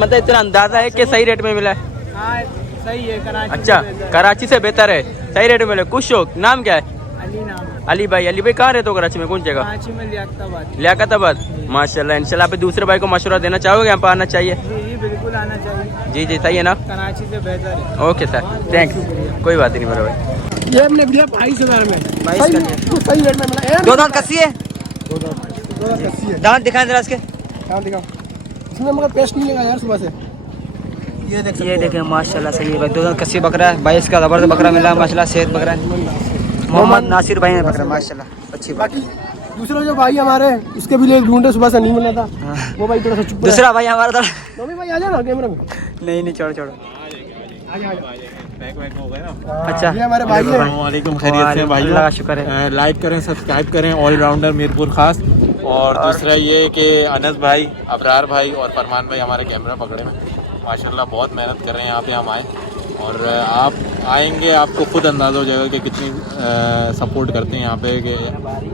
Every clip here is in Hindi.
मतलब इतना अंदाजा है कि सही रेट में मिला है? हाँ सही है, कराची। अच्छा, कराची से बेहतर है, सही रेट में मिला। खुश हो? नाम क्या है? अली नाम है। अली भाई कहाँ रहते हो कराची में, कौन जगह? कराची में लियाकताबाद। लियाकताबाद, माशाल्लाह। इंशाल्लाह आप दूसरे भाई को मशवरा देना चाहोगे यहाँ पर आना चाहिए? जी बिल्कुल आना चाहिए। जी सही है ना? कराची से बेहतर है। Okay sir, thanks. कोई बात नहीं मेरा भाई। ये हमने दिया 22,000 में। 22 सही रेट में मिला। दो दांत कस्सी है? कस्सी है। दांत दिखाएं जरा इसके। हाँ दिखाओ। इसमें मगर पेस्ट नहीं लगा यार सुबह से। ये देखें माशाल्लाह सही है भाई। दो दांत कस्सी बकरा है, 22 का जबरदस्त बकरा मिला माशाल्लाह। सेहत बकरा है, मोहम्मद नासिर भाई ने बकरा माशाल्लाह अच्छी बात। बाकी दूसरा जो भाई हमारे उसके भी लिए ढूंढे, सुबह से नहीं मिला था। वो भाई थोड़ा सा चुप। दूसरा भाई हमारा था। मम्मी भाई आ जाओ ना कैमरा में। नहीं छोड़ो। अच्छा ये हमारे भाई हैं। वालेकुम, खैरियत से भाई? अल्लाह का शुक्र है। लाइक करें, सब्सक्राइब करें, ऑलराउंडर मीरपुर खास। और दूसरा ये कि अनस भाई, अबरार भाई और फरमान भाई हमारे कैमरा पकड़े में माशाल्लाह बहुत मेहनत कर रहे हैं। यहाँ पे हम आए और आप आएंगे आपको खुद अंदाज़ा हो जाएगा कि कितनी सपोर्ट करते हैं यहाँ पे, कि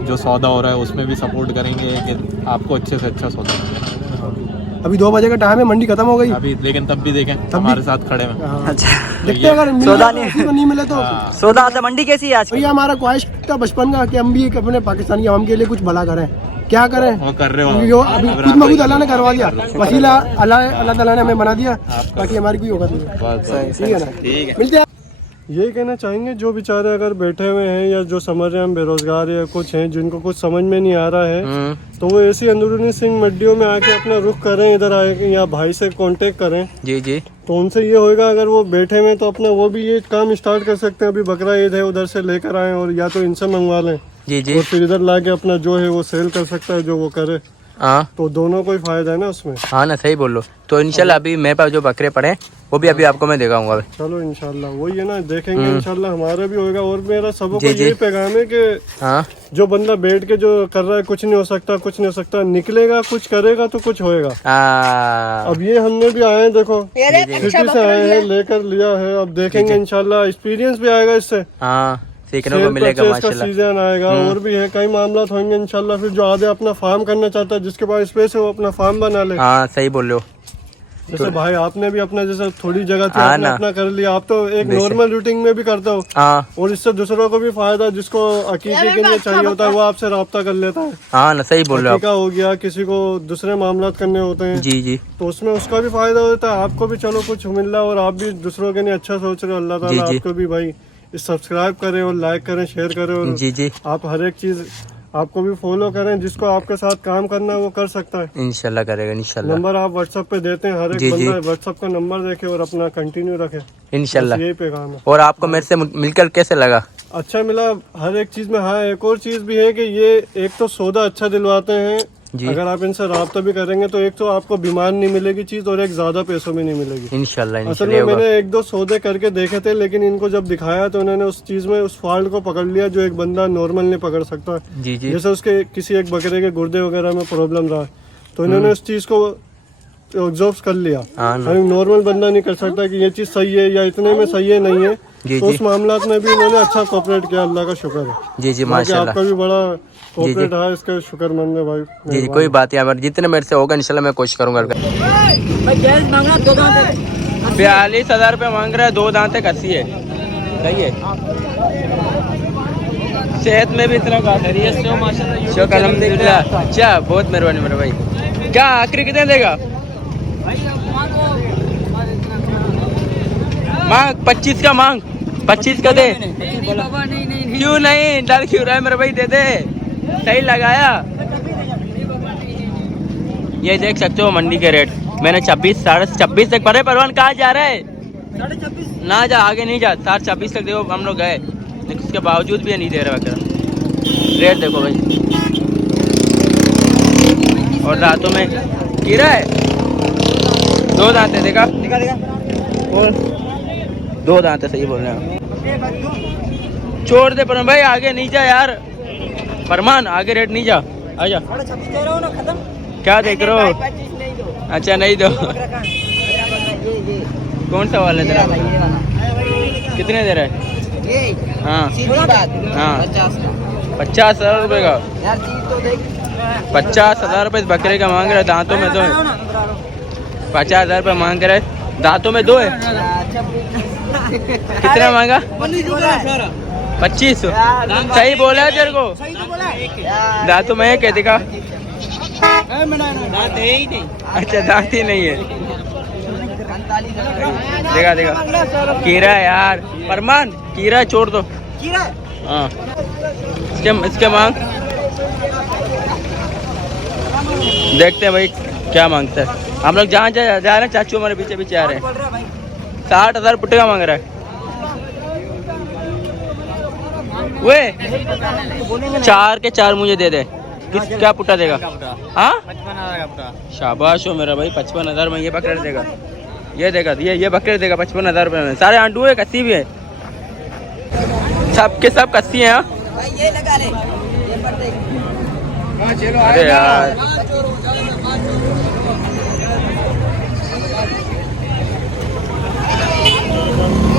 जो सौदा हो रहा है उसमें भी सपोर्ट करेंगे कि आपको अच्छे से अच्छा सौदा मिले। अभी 2 बजे का टाइम है, मंडी खत्म हो गई अभी लेकिन तब भी देखें हमारे साथ खड़े में। अच्छा देखते हैं अगर सौदा नहीं मिले तो। सौदा आता मंडी कैसी है आज? भैया हमारा ख्वाहिश था बचपन का कि हम भी एक अपने पाकिस्तानी आवाम के लिए कुछ भला करें। क्या करें? वो कर रहे हो जो अभी खुद मखुद अल्लाह ने करवा दिया, वसीला अल्लाह ताला ने हमें बना दिया, बाकी हमारी कोई औकात नहीं। ठीक है ना? ठीक है। मिलते हैं। यही कहना चाहेंगे जो बेचारे अगर बैठे हुए हैं या जो समझ रहे हैं हम बेरोजगार या कुछ हैं जिनको कुछ समझ में नहीं आ रहा है, तो वो ऐसी अंदरूनी सिंह मंडियों में आके अपना रुख करें, इधर आए या भाई से कांटेक्ट करें। जी तो उनसे ये होएगा, अगर वो बैठे हुए तो अपना वो भी ये काम स्टार्ट कर सकते हैं। अभी बकरा ईद है, उधर से लेकर आए और या तो इनसे मंगवा लें जी और फिर इधर ला के अपना जो है वो सेल कर सकता है, जो वो करे। हाँ तो दोनों को ही फायदा है ना उसमें। हाँ ना, सही बोल लो। तो इंशाल्लाह अभी मेरे पास जो बकरे पड़े हैं वो भी अभी आपको मैं दिखाऊंगा। चलो इंशाल्लाह वही है ना, देखेंगे इंशाल्लाह हमारा भी होगा। और मेरा सबको को यही पैगाम है कि हाँ जो बंदा बैठ के जो कर रहा है कुछ नहीं हो सकता, निकलेगा कुछ करेगा तो कुछ होएगा। अब ये हमने भी आए हैं, देखो सिटी से आए हैं, लेकर लिया है। अब देखेंगे इंशाल्लाह, एक्सपीरियंस भी आएगा इससे, हाँ सीखने को मिलेगा माशाल्लाह। सीजन आएगा और भी है, कई मामला होंगे इंशाल्लाह। फिर जो आगे अपना फार्म करना चाहता है, जिसके पास स्पेस है वो अपना फार्म बना ले। हाँ सही बोल रहे हो। जैसे भाई आपने भी अपना जैसे थोड़ी जगह थी आपने अपना कर लिया। आप तो एक नॉर्मल रूटीन में भी करते हो और इससे दूसरों को भी फायदा, जिसको अकीके के लिए चाहिए होता है वो आपसे राब्ता कर लेता है। हाँ ना, सही बोल रहे हो। अकीका हो गया, किसी को दूसरे मामला करने होते हैं जी तो उसमें उसका भी फायदा होता है, आपको भी चलो कुछ मिल रहा है और आप भी दूसरों के लिए अच्छा सोच रहे हो। अल्लाह ताला आपको भी भाई सब्सक्राइब करें और लाइक करें, शेयर करें और जी आप हर एक चीज आपको भी फॉलो करें। जिसको आपके साथ काम करना है वो कर सकता है, इंशाल्लाह करेगा इंशाल्लाह। नंबर आप व्हाट्सएप पे देते हैं, हर एक बंदा व्हाट्सएप का नंबर देखे और अपना कंटिन्यू रखे इंशाल्लाह। यही पैगाम है। और आपको मेरे से मिलकर कैसे लगा? अच्छा मिला हर एक चीज में। हाँ एक और चीज भी है कि ये एक तो सौदा अच्छा दिलवाते हैं। अगर आप इनसे राब्ता भी करेंगे तो एक तो आपको बीमार नहीं मिलेगी चीज और एक ज्यादा पैसों में नहीं मिलेगी इंशाल्लाह। असल में मैंने 1-2 सौदे करके देखे थे, लेकिन इनको जब दिखाया तो उन्होंने उस चीज में उस फॉल्ट को पकड़ लिया जो एक बंदा नॉर्मल नहीं पकड़ सकता। जैसे उसके किसी एक बकरे के गुर्दे वगैरह में प्रॉब्लम रहा तो इन्होंने उस चीज को ऑब्जर्व कर लिया। नॉर्मल बंदा नहीं कर सकता कि ये चीज सही है या इतने में सही है नहीं है। तो उस मामला में भी इन्होंने अच्छा कोऑपरेट किया, अल्लाह का शुक्र है। जी माशाल्लाह, आपका भी बड़ा कोऑपरेट है, इसका शुक्रमंद है भाई। जी कोई बात नहीं, जितने मेरे से होगा इंशाल्लाह मैं कोशिश करूंगा। 42,000 रुपये मांग रहा है, 2 दांत कस्सी है, सही है। सेहत में भी इतना शुक्र अल्हम्दुलिल्लाह। अच्छा बहुत मेहरबानी मेरे भाई। क्या आखिरी कितने देगा? मांग 25 का, मांग 25 का दे। क्यों नहीं डर क्यों रहा है मेरे भाई, दे दे, सही लगाया। ये देख सकते हो मंडी के रेट मैंने 26 साढ़े 26 तक पड़े। परवान कहाँ जा रहा है? 26 ना जा, आगे नहीं जा, 26 तक देखो हम लोग गए, लेकिन उसके बावजूद भी नहीं दे रहा वगैरह। रेट देखो भाई, और रातों में कीड़ा है। 2 दांत है, देखा और 2 दांत है, सही बोल रहे हैं। छोड़ दे परमान भाई, आगे नहीं जा यार, फरमान आगे रेट नहीं जा, आजा। क्या देख रहे हो? अच्छा नहीं दो। कौन सा वाला तेरा? कितने दे रहा है? हाँ 50,000 रुपये का। 50,000 रुपये इस बकरे का मांग रहा है, दांतों में तो 50,000 रुपये मांग रहे। दांतों में 2 है। कितना मांगा? 2500। सही बोला है तेरे को? दांतों में है क्या? दिखा। अच्छा दांत ही नहीं है। देखा देखा कीरा है यार। फरमान कीरा है, छोड़ दो। हाँ इसके मांग देखते हैं भाई क्या मांगता है। हम लोग जहाँ जा रहे हैं चाचू हमारे पीछे पीछे आ रहे हैं। 60,000 पुट्टे का मांग रहा है। वे 4 के 4 मुझे दे दे। क्या पुट्टा देगा? हाँ 55,000 का। शाबाश हो मेरा भाई। 55,000 में ये बकरे देगा। ये देगा ये बकरे देगा 55,000 रुपये में। सारे आंडू है, कस्सी भी है, सबके सब कस्सी है। अरे यार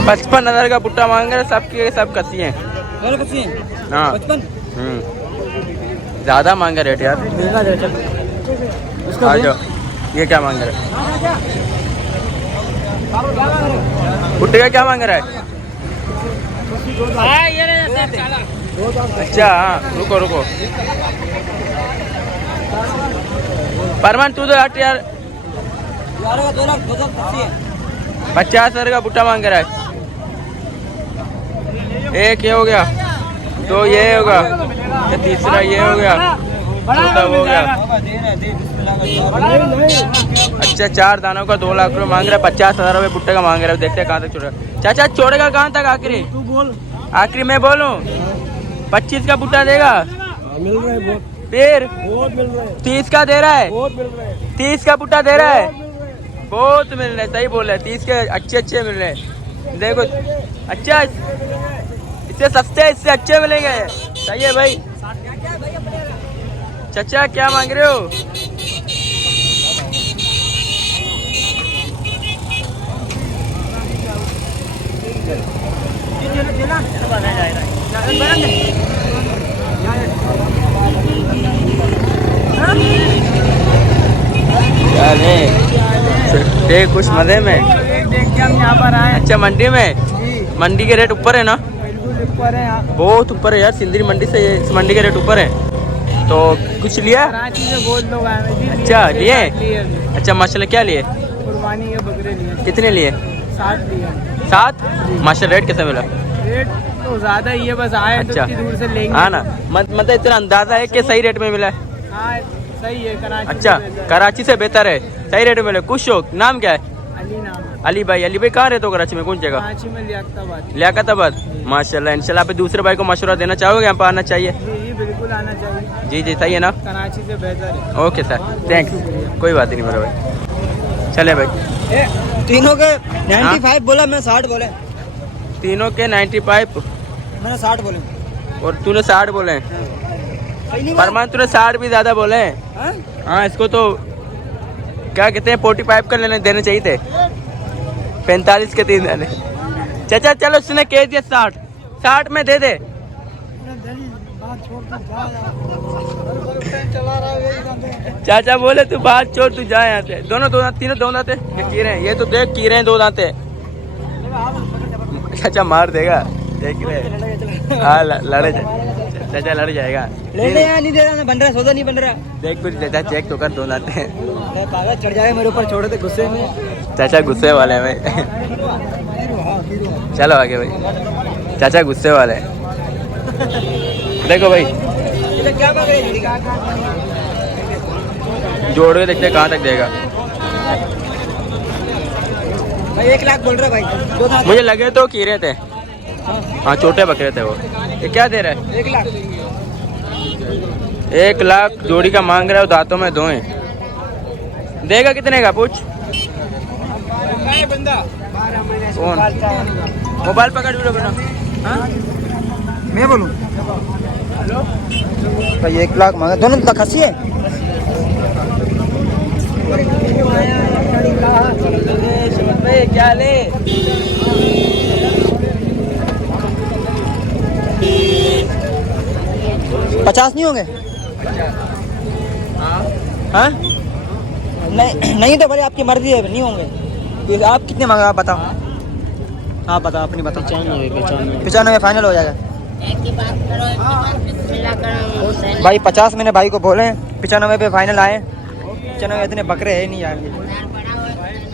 55,000 का पुट्टा मांग रहे। सबके सब कस्सी हैं। हाँ ज्यादा मांगे रेट यार। आ जाओ। ये क्या मांग रहा है? पुट्टे का क्या मांग रहा है? अच्छा हाँ रुको रुको। परमान तू तो हट यार। 50,000 का पुट्टा मांग रहा है। एक ये हो गया, 2 ये होगा, ये तीसरा ये हो गया, चौथा वो हो गया। अच्छा 4 दानों का 2 लाख रुपए मांग रहा है। 50,000 रुपये पुट्टे का मांग रहा है। देखते हैं कहाँ तक छोड़ेगा। चाचा छोड़ेगा कहाँ तक? आखिरी तू बोल। आखिरी मैं बोलूं 25 का पुट्टा देगा। मिल रहा है बहुत, फिर बहुत मिल रहा है, 30 का दे रहा है। बहुत मिल रहा है, 30 का पुट्टा दे रहा है। बहुत मिल रहा है। बहुत मिल रहे हैं। सही बोल रहे हैं। 30 के अच्छे मिल रहे हैं। देखो अच्छा इससे सस्ते इससे अच्छे मिलेंगे। सही है भाई। चाचा क्या मांग रहे हो? देख कुछ मजे में। अच्छा मंडी में? मंडी के रेट ऊपर है ना? बहुत ऊपर है यार। सिंदरी मंडी से इस मंडी के रेट ऊपर है। तो कुछ लिया? अच्छा लिए? अच्छा माशाल्लाह। क्या लिए? कुर्बानी के बकरे लिए। कितने लिए? 7 लिए। 7? माशाल्लाह। रेट कैसा मिला? रेट तो ज्यादा ही है, बस आए तो अच्छा इतनी दूर से लेंगे। हाँ ना मतलब इतना अंदाजा है कि सही रेट में मिला है। हाँ सही है। कराची अच्छा कराची से बेहतर है। सही रेट में मिला। खुश हो। नाम क्या है? अली नाम है। अली भाई कहाँ रहते हो कराची में? कौन जगह? कराची में लियाकताबाद। लियाकताबाद। माशाल्लाह। इंशाल्लाह आप दूसरे भाई को मशवरा देना चाहोगे यहाँ पर आना चाहिए? जी बिल्कुल आना चाहिए। जी सही है ना? कराची से बेहतर है। Okay sir thanks. कोई बात नहीं मेरा भाई। चले भाई। तीनों के 95 बोला, मैं 60 बोले। तीनों के 95? मैंने 60 बोले। और तूने 60 बोले? फरमान तूने 60 भी ज्यादा बोले। हाँ इसको तो क्या कहते हैं 45 का लेने देने चाहिए थे। 45 के 3 देने। चाचा चलो उसने कह दिया 60 में दे दे। चाचा बोले तू बात छोड़ तू जा यहाँ से। दोनों तीनों 2 दांत कीरे हैं। ये तो देख कीरे हैं 2 दांत। चाचा मार देगा देख रहे। हाँ लड़े चाचा लड़ जाएगा। नहीं दे रहा, बन रहा सौदा नहीं बन रहा। देख कुछ चाचा चेक तो कर 2 दांत हैं। कागज चढ़ जाएगा मेरे ऊपर, छोड़ दे गुस्से में। चाचा गुस्से वाले हैं भाई। चलो आगे भाई। चाचा गुस्से वाले हैं। देखो भाई जोड़ के देखते कहाँ तक देगा। भाई 1 लाख बोल रहा भाई। मुझे लगे तो कीरे थे। हाँ छोटे बकरे थे वो। ये क्या दे रहा है? 1 लाख। 1 लाख जोड़ी का मांग रहा है। दांतों में 2 हैं। देगा कितने का? पूछ। कौन? मोबाइल पकड़ वीडियो बना। मैं बोलूँ भाई 1 लाख मांगा। दोनों तो खसी है। क्या ले? $50 नहीं होंगे? हाँ नहीं तो भले आपकी मर्जी है, नहीं होंगे। तो आप कितने मांगा, आप बताओ, आप बताओ, अपनी बताओ। 95 फाइनल हो जाएगा भाई। 50 मैंने भाई को बोले, 95 पे फाइनल आए। 95 इतने बकरे है नहीं यार।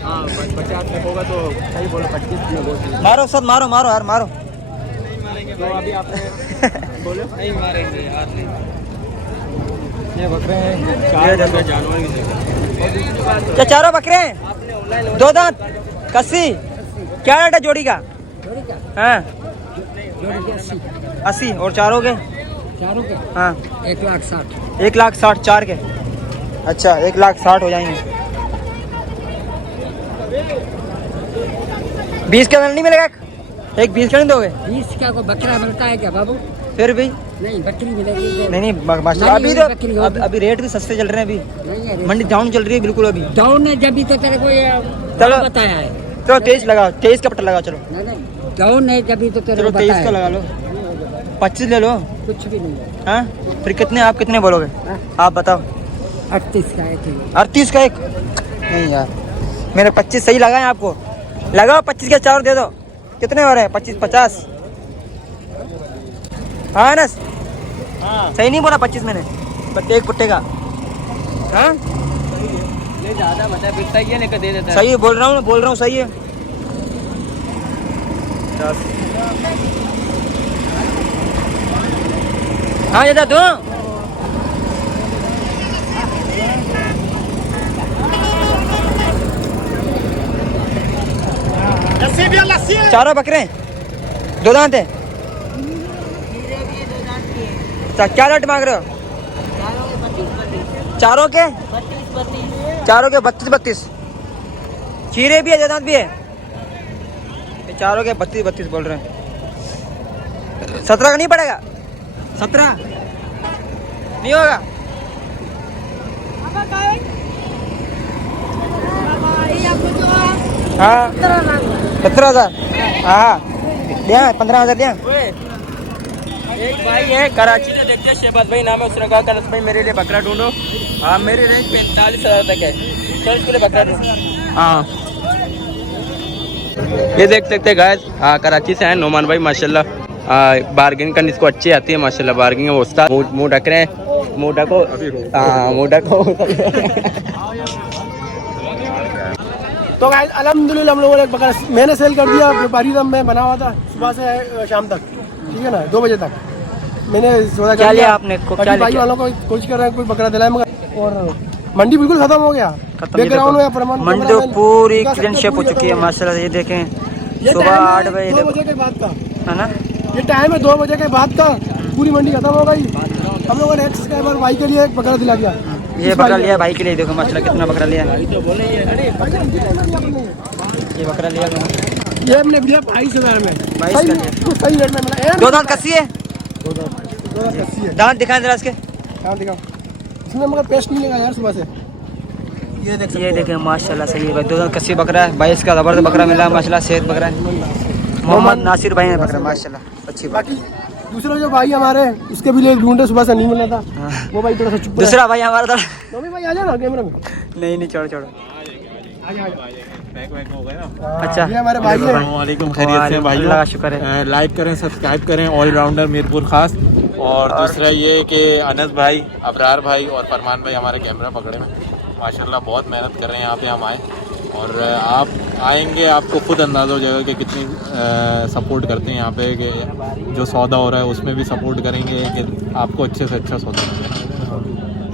50 तक होगा तो सही बोलो, 25 में बोलो। मारो सब, मारो मारो यार, मारो। तो अभी आपने बोलो नहीं मारेंगे यार, ये बकरे हैं जानवर की जगह। क्या चारों बकरे हैं? 2 दांत, कस्सी, क्या रेट है जोड़ी का? हाँ 80 और चारों के? हाँ 1,60,000। 1,60,000 4 के। अच्छा 1,60,000 हो जाएंगे। 20 का नहीं मिलेगा? एक 20 का नहीं दोगे? 20 का को बकरा मिलता है क्या बाबू? फिर भी नहीं बकरी मिलेगी। नहीं माशाल्लाह, अभी तो अभी रेट भी सस्ते चल रहे हैं। अभी मंडी डाउन चल रही है बिल्कुल। अभी डाउन है, जब भी तो तेरे को ये चलो बताया है। चलो 23 लगाओ, 23 का पट्टा लगाओ। चलो डाउन है, जब भी तो तेरे चलो को 23 का लगा लो, 25 ले लो। कुछ भी नहीं है। हाँ फिर कितने, आप कितने बोलोगे? आप बताओ। 38 का एक। 38 का एक? नहीं यार, मैंने 25 सही लगाए आपको। लगाओ 25 के 4 दे दो। कितने हो रहे हैं? 25 50। हाँ अनस, सही नहीं बोला 25 मैंने, बट एक पुट्टे का। हाँ नहीं ज़्यादा बता, बिकता ही है नहीं, दे देता है। सही बोल रहा हूँ, सही है। हाँ दादा तू चारों बकरे, 2 दांत है। क्या रेट मांग रहे हो? चारों के 32। खीरे भी है, 2 दांत भी है। ये चारों के 32 बोल रहे हैं। 17 का नहीं पड़ेगा? 17 नहीं होगा? हाँ 17,000। हाँ दिया 15,000 दिया। एक भाई है कराची से, देखते शहबाज भाई नाम है, उसने कहा कनस भाई मेरे लिए बकरा ढूंढो। हाँ मेरी रेंज 45,000 तक है, चल इसके लिए बकरा ढूंढो। हाँ ये देख सकते हैं गाइस, हाँ कराची से है नोमान भाई माशाल्लाह। बार्गेनिंग करनी इसको अच्छी आती है माशाल्लाह। बार्गेनिंग है उस्ताद। मुँह ढक रहे हैं, मुँह ढको। हाँ मुँह ढको। तो गाइस अल्हम्दुलिल्लाह हम लोगों ने एक बकरा मैंने सेल कर दिया। व्यापारी दम में बना हुआ था सुबह से शाम तक, ठीक है ना, 2 बजे तक मैंने सौदा क्या कर लिया लिया। आपने? भाई वालों को कोशिश कर रहे हैं कोई बकरा दिलाए, मगर और मंडी बिल्कुल खत्म हो गया। बैकग्राउंड में प्रमाण मंडी तो पूरी क्लीन शेप हो चुकी है माशाल्लाह। ये देखें सुबह 8 बजे 2 बजे के बाद का है ना, ये टाइम है 2 बजे के बाद का। पूरी मंडी खत्म हो गई। हम लोगों ने एक सब्सक्राइबर भाई के लिए एक बकरा दिला दिया। ये बकरा लिया भाई के लिए। देखो माशाल्लाह कितना बकरा लिया। ये बकरा लिया ये हमने दिया 22,000 में। 22 सही रेट में मिला। 2 दांत कस्सी है। 2 दांत कस्सी है। दांत दिखाएं जरा इसके। हाँ दिखाओ, इसमें मगर पेस्ट नहीं लगा यार सुबह से। ये देखें माशाल्लाह सही है भाई। 2 दांत कस्सी बकरा है। 22 का जबरदस्त बकरा मिला माशाल्लाह। सेहत बकरा है। मोहम्मद नासिर भाई है बकरा माशाल्लाह, अच्छी बात। बाकी दूसरा जो भाई हमारे उसके भी लिए ढूंढे, सुबह से नहीं मिला था। वो भाई थोड़ा सा चुप। दूसरा भाई हमारा था। नौमी भाई आ जाओ ना कैमरा में। नहीं छोड़ो। हो गया ना। अच्छा ये हमारे भाई है। अस्सलामुअलैकुम, खैरियत से भाई? अल्लाह का शुक्र है। लाइक करें, सब्सक्राइब करें ऑलराउंडर मीरपुर खास। और दूसरा ये कि अनस भाई, अबरार भाई और फरमान भाई हमारे कैमरा पकड़े में माशाल्लाह बहुत मेहनत कर रहे हैं। यहाँ पे हम आए और आप आएंगे, आपको खुद अंदाज़ा हो जाएगा कि कितनी सपोर्ट करते हैं यहाँ पे। कि जो सौदा हो रहा है उसमें भी सपोर्ट करेंगे कि आपको अच्छे से अच्छा सौदा मिले।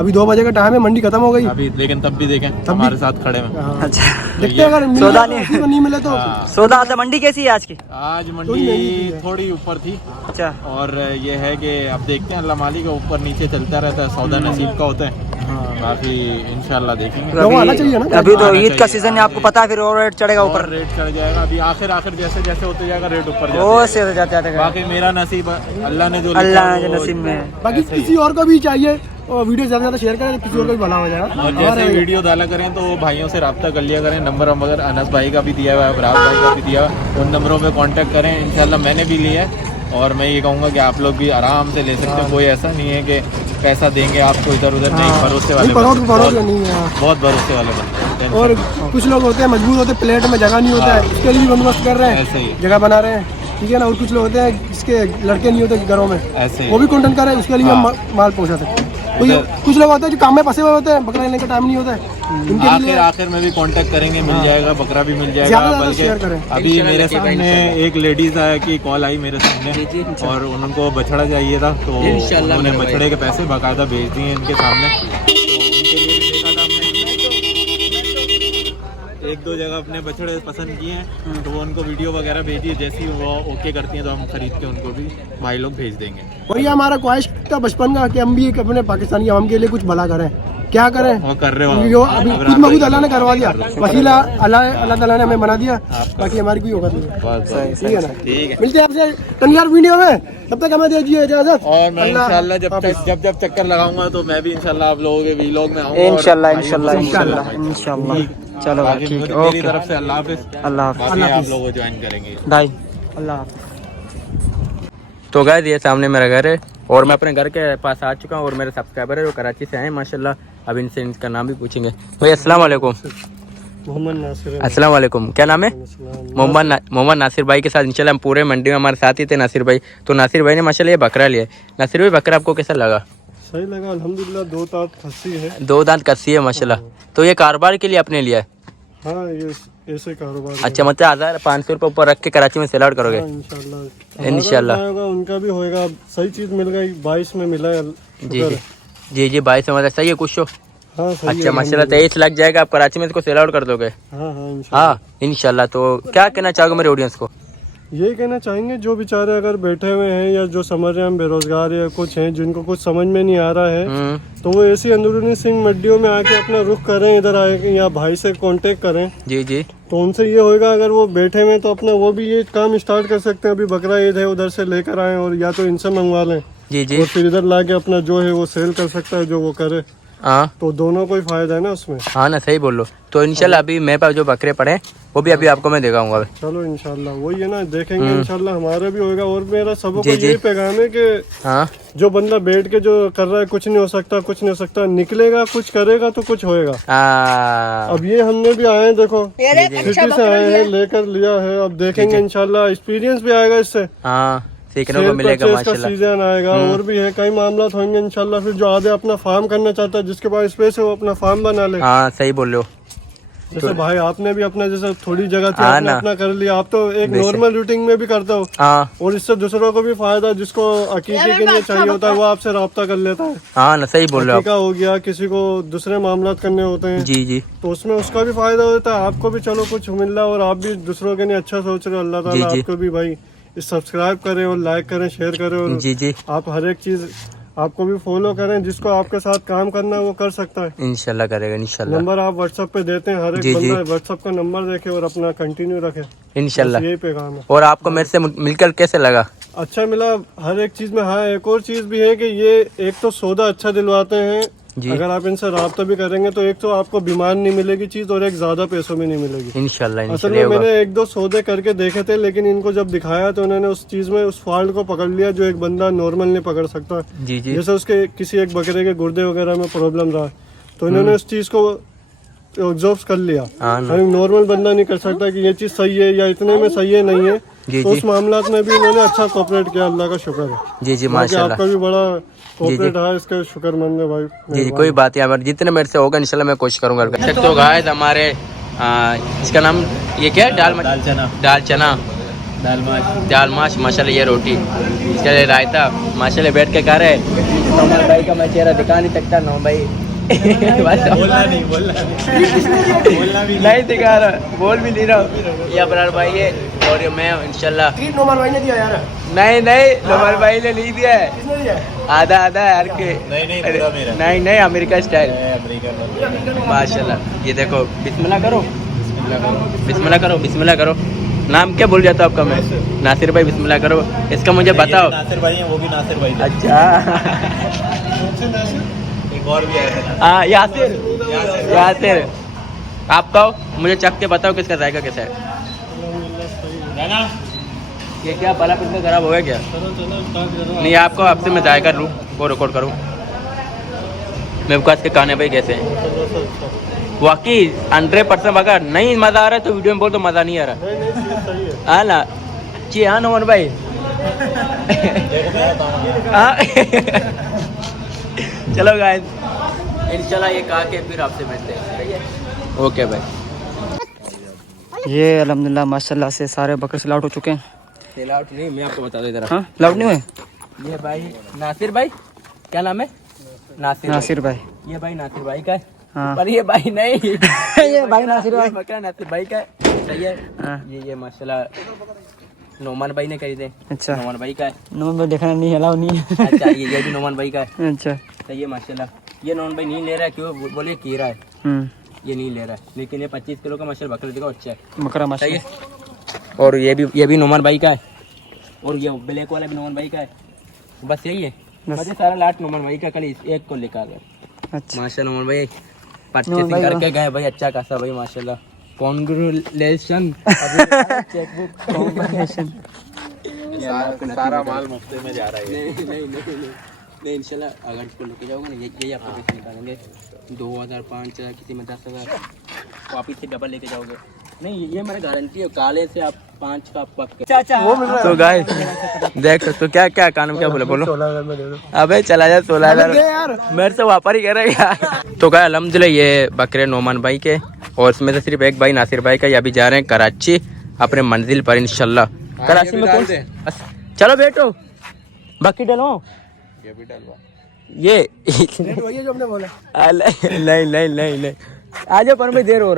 अभी 2 बजे का टाइम है, मंडी खत्म हो गई अभी लेकिन तब भी देखें हमारे साथ खड़े हैं। अच्छा देखते हैं अगर सौदा नहीं मिले तो। सौदा आता। मंडी कैसी है आज की? आज मंडी थोड़ी ऊपर थी। अच्छा और ये है कि अब देखते हैं, अल्लाह मालिक का ऊपर नीचे चलता रहता है, सौदा नसीब का होता है। बाकी इंशाल्लाह देखेंगे। लोग आना चाहिए ना। अभी तो ईद का सीजन है, आपको पता है, फिर और रेट चढ़ेगा ऊपर। रेट चढ़ जाएगा। अभी आखिर जैसे जैसे होते जाएगा रेट ऊपर वो से जाते बाकी मेरा नसीब अल्लाह ने जो नसीब में है। बाकी किसी और को भी चाहिए और वीडियो ज़्यादा शेयर करें, किसी और को भी भला हो जाएगा। और जैसे वीडियो डाला करें तो भाइयों से रब्ता कर लिया करें। नंबर अगर अनस भाई का भी दिया हुआ है, अबरार भाई का भी दिया हुआ है, उन नंबरों पे कांटेक्ट करें। इंशाल्लाह मैंने भी लिया है और मैं ये कहूँगा कि आप लोग भी आराम से ले सकते हो। कोई ऐसा नहीं है कि पैसा देंगे आपको इधर उधर, नहीं, भरोसे वाले बंदे, बहुत भरोसे वाले बंदे। और कुछ लोग होते हैं मजबूर होते हैं, प्लेट में जगह नहीं होता है, उसके लिए भी बंदोबस्त कर रहे ऐसे ही हैं, जगह बना रहे हैं, ठीक है ना। और कुछ लोग होते हैं जिसके लड़के नहीं होते घरों में, ऐसे ही वो भी कंटेंट कर रहे हैं, उसके लिए हम माल पहुंचा सकते हैं। कुछ लोग होते हैं जो काम में फंसे हुए होते हैं, बकरा लेने का टाइम नहीं होता है, उनके आखिर में भी कांटेक्ट करेंगे, मिल जाएगा, बकरा भी मिल जाएगा। बल्कि अभी मेरे सामने एक लेडीज आया कि कॉल आई मेरे सामने, और उनको बछड़ा चाहिए था, तो उन्होंने बछड़े के पैसे बाकायदा भेज दिए इनके सामने। तो उनके लिए भी देखा था हमने, एक दो जगह अपने बछड़े पसंद किए हैं, तो वो उनको वीडियो वगैरह भेजिए, जैसी वो ओके करती हैं तो हम खरीद के उनको भी भाई लोग भेज देंगे। वही हमारा ख्वाहिश था बचपन का कि हम भी एक अपने पाकिस्तानी आवाम के लिए कुछ भला करें। क्या करें, वो कर रहे हो जो अभी खुद में खुद अल्लाह ने करवा दिया, वसीला अल्लाह ताला ने हमें बना दिया, बाकी हमारी कोई औकात नहीं है, ठीक है ना। ठीक है, मिलते हैं आपसे अगली वीडियो में, तब तक हमें दीजिए इजाजत। और मैं इंशाल्लाह जब चक्कर लगाऊंगा तो मैं भी इंशाल्लाह आप लोगों के वीलॉग में आऊंगा। इंशाल्लाह चलो बाकी ठीक है, मेरी ओके, तरफ से अल्लाह हाफिज़। अल्लाह बाकी आप लोग को ज्वाइन करेंगे भाई, अल्लाह। तो गाइस ये सामने मेरा घर है और मैं अपने घर के पास आ चुका हूँ, और मेरे सब्सक्राइबर है जो कराची से आए माशाल्लाह। अब इनसे इनका नाम भी पूछेंगे। भाई अस्सलाम वालेकुम। मोहम्मद नासिर। अस्सलाम वालेकुम, क्या नाम है? मोहम्मद नासिर भाई के साथ इंशाल्लाह हम पूरे मंडी में हमारे साथ ही थे नासिर भाई। तो नासिर भाई ने माशाल्लाह ये बकरा लिया है। नासिर भाई बकरा आपको कैसा लगा? सही लगा अल्हम्दुलिल्लाह, 2 दांत खस्सी है, 2 दांत कस्सी है माशाल्लाह। तो ये कारोबार के लिए आपने लिया है? हाँ ये ऐसे कारोबार। अच्छा, मतलब 1500 रुपये ऊपर रख के कराची में सेल आउट करोगे? इंशाल्लाह उनका भी होएगा। सही चीज मिल गई, 22 में मिला है। जी 22 में मतलब सही है कुछ। हाँ सही अच्छा माशाल्लाह, 23 लग जाएगा, आप कराची में इसको सेल आउट कर दोगे? हाँ इंशाल्लाह। तो क्या कहना चाहोगे मेरे ऑडियंस को? यही कहना चाहेंगे जो बेचारे अगर बैठे हुए हैं या जो समझ रहे हैं हम बेरोजगार या कुछ हैं जिनको कुछ समझ में नहीं आ रहा है, तो वो ऐसी अंदरूनी सिंह मंडियों में आके अपना रुख करें, इधर आए या भाई से कांटेक्ट करें। जी तो उनसे ये होएगा, अगर वो बैठे हुए तो अपना वो भी ये काम स्टार्ट कर सकते हैं। अभी बकरा ईद है, उधर से लेकर आए और या तो इनसे मंगवा लें जी और फिर इधर ला के अपना जो है वो सेल कर सकता है, जो वो करे। हाँ तो दोनों को ही फायदा है ना उसमें। हाँ ना, सही बोलो। तो इंशाल्लाह अभी मेरे पास जो बकरे पड़े हैं वो भी अभी आपको मैं दिखाऊंगा। चलो इंशाल्लाह वही है ना, देखेंगे इंशाल्लाह हमारा भी होगा। और मेरा सबको को यही पैगाम है कि हाँ जो बंदा बैठ के जो कर रहा है कुछ नहीं हो सकता, कुछ नहीं हो सकता, निकलेगा कुछ करेगा तो कुछ होएगा। अब ये हमने भी आए हैं, देखो सिटी से आए हैं, लेकर लिया है। अब देखेंगे इंशाल्लाह, एक्सपीरियंस भी आएगा इससे, हाँ सीखने को मिलेगा माशाल्लाह। सीजन आएगा और भी है, कई मामला होंगे इंशाल्लाह। फिर जो आगे अपना फार्म करना चाहता है, जिसके पास स्पेस है, वो अपना फार्म बना ले। हाँ सही बोल रहे हो। जैसे भाई आपने भी अपना जैसे थोड़ी जगह थी, आपने अपना कर लिया। आप तो एक नॉर्मल रूटीन में भी करते हो, और इससे दूसरों को भी फायदा, जिसको अकीके के लिए चाहिए होता है वो आपसे राब्ता कर लेता है। हाँ ना, सही बोल रहे हो। अकीका हो गया, किसी को दूसरे मामला करने होते हैं जी, तो उसमें उसका भी फायदा होता है, आपको भी चलो कुछ मिल रहा है, और आप भी दूसरों के लिए अच्छा सोच रहे हो। अल्लाह ताला आपको भी भाई सब्सक्राइब करें और लाइक करें, शेयर करें, और जी आप हर एक चीज आपको भी फॉलो करें। जिसको आपके साथ काम करना है वो कर सकता है, इंशाल्लाह करेगा इंशाल्लाह। नंबर आप व्हाट्सएप पे देते हैं, हर एक बंदा व्हाट्सएप का नंबर देखे और अपना कंटिन्यू रखे इंशाल्लाह। यही पैगाम है। और आपको मेरे से मिलकर कैसे लगा? अच्छा मिला हर एक चीज में। हाँ एक और चीज भी है कि ये एक तो सौदा अच्छा दिलवाते हैं, अगर आप इनसे राब्ता भी करेंगे तो एक तो आपको बीमार नहीं मिलेगी चीज, और एक ज्यादा पैसों में नहीं मिलेगी इंशाल्लाह। असल में मैंने 1-2 सौदे करके देखे थे, लेकिन इनको जब दिखाया तो उन्होंने उस चीज में उस फॉल्ट को पकड़ लिया जो एक बंदा नॉर्मल नहीं पकड़ सकता। जैसे उसके किसी एक बकरे के गुर्दे वगैरह में प्रॉब्लम रहा, तो इन्होंने उस चीज को ऑब्जर्व कर लिया। नॉर्मल बंदा नहीं कर सकता कि ये चीज सही है या इतने में सही है नहीं है, तो उस मामला में भी इन्होंने अच्छा कोऑपरेट किया, अल्लाह का शुक्र है। जी माशाल्लाह, आपका भी बड़ा कोऑपरेट है, इसका शुक्रमंद है भाई। जी कोई बात नहीं, जितने मेरे से होगा इंशाल्लाह मैं कोशिश करूंगा। तो गाइस हमारे इसका नाम ये क्या है? दाल चना दाल माश माशाल्लाह। ये रोटी, इसके लिए रायता माशाल्लाह। बैठ के खा रहे नौमल भाई का मैं चेहरा दिखा नहीं सकता। नौ भाई बोलना नहीं दिखा रहा, बोल भी नहीं रहा। ये अबरार भाई है और मैं इंशाल्लाह। नौमल भाई ने दिया यार? नहीं नौमल भाई ने नहीं दिया है, आधा यार के। नहीं अमेरिका स्टाइल माशाल्लाह। ये देखो, बिस्मिल्लाह करो। नाम क्या बोल जाता आपका? मैं नासिर भाई। बिस्मिल्लाह करो। इसका मुझे बताओ। नासिर भाई है, वो भी नासिर भाई। अच्छा एक और भी आया था। हाँ यासिर। आप कहो, मुझे चख के बताओ किसका जायका कैसा है। ये क्या भला पिंड खराब हो गया क्या? नहीं आपको आपसे मैं जायका लूँ वो रिकॉर्ड करूँ मेरे पास के काने भाई कैसे हैं वाकई 100% अगर नहीं मज़ा आ रहा है तो वीडियो में बोल तो मज़ा नहीं आ रहा हाँ ना जी हाँ नोमन भाई हाँ चलो गाइस इंशाल्लाह ये कहा के फिर आपसे मिलते हैं ओके भाई। ये अल्हम्दुलिल्लाह माशाल्लाह से सारे बकरे से लाउट हो चुके हैं। सेल आउट नहीं मैं आपको बता दूं इधर हाँ लाउट नहीं हुए। ये भाई नासिर भाई क्या नाम है नासिर भाई ये भाई नासिर भाई का है हाँ पर ये भाई नहीं ये भाई नासिर भाई बकरा नासिर भाई का है सही है हाँ। ये माशाल्लाह नोमान भाई ने खरीदे अच्छा नोमान भाई का है नोमन भाई देखना नहीं अलाउ नहीं है। अच्छा ये भी नोमान भाई का है अच्छा सही है माशाल्लाह ये नोमान भाई नहीं ले रहा है क्यों बोले कीरा है ये नहीं ले रहा है लेकिन ये 25 किलो का माशाल्लाह बकरा देखो अच्छा है बकरा सही माशाल्लाह है और ये भी नोमान भाई का है और ये ब्लैक वाला भी नोमान भाई का है बस यही है मुझे सारा लाट नोमान भाई का कल एक को लेकर गए अच्छा माशाल्लाह नोमान भाई परचेसिंग करके गए भाई अच्छा खासा भाई माशाल्लाह कॉन्ग्रेचुलेशन चेकबुक कॉन्ग्रेचुलेशन सारा माल मुफ्त में जा रहा है नहीं इंशाल्लाह अगर इसको लेके जाओगे ना यही आपको पैसे निकालेंगे 2000 5000 किसी में 10,000 वापिस से डबल लेके जाओगे नहीं ये मेरा गारंटी है काले से आप 5 का पक्का तो गाइस देख सकते हो क्या कानून क्या बोले बोलो 16,000 में दे दो अबे चला जा 16,000 यार मेरे से व्यापार ही कह रहे हैं यार तो गाइस अल्हम्दुलिल्लाह ये बकरे नोमान भाई के और इसमें से सिर्फ एक भाई नासिर भाई का ये अभी जा रहे हैं कराची अपने मंजिल पर इंशाल्लाह कराची में कौन चलो बैठो बाकी डलो ये भी डलवा ये वही है जो हमने बोला नहीं आ जाओ पर में देर हो रहा है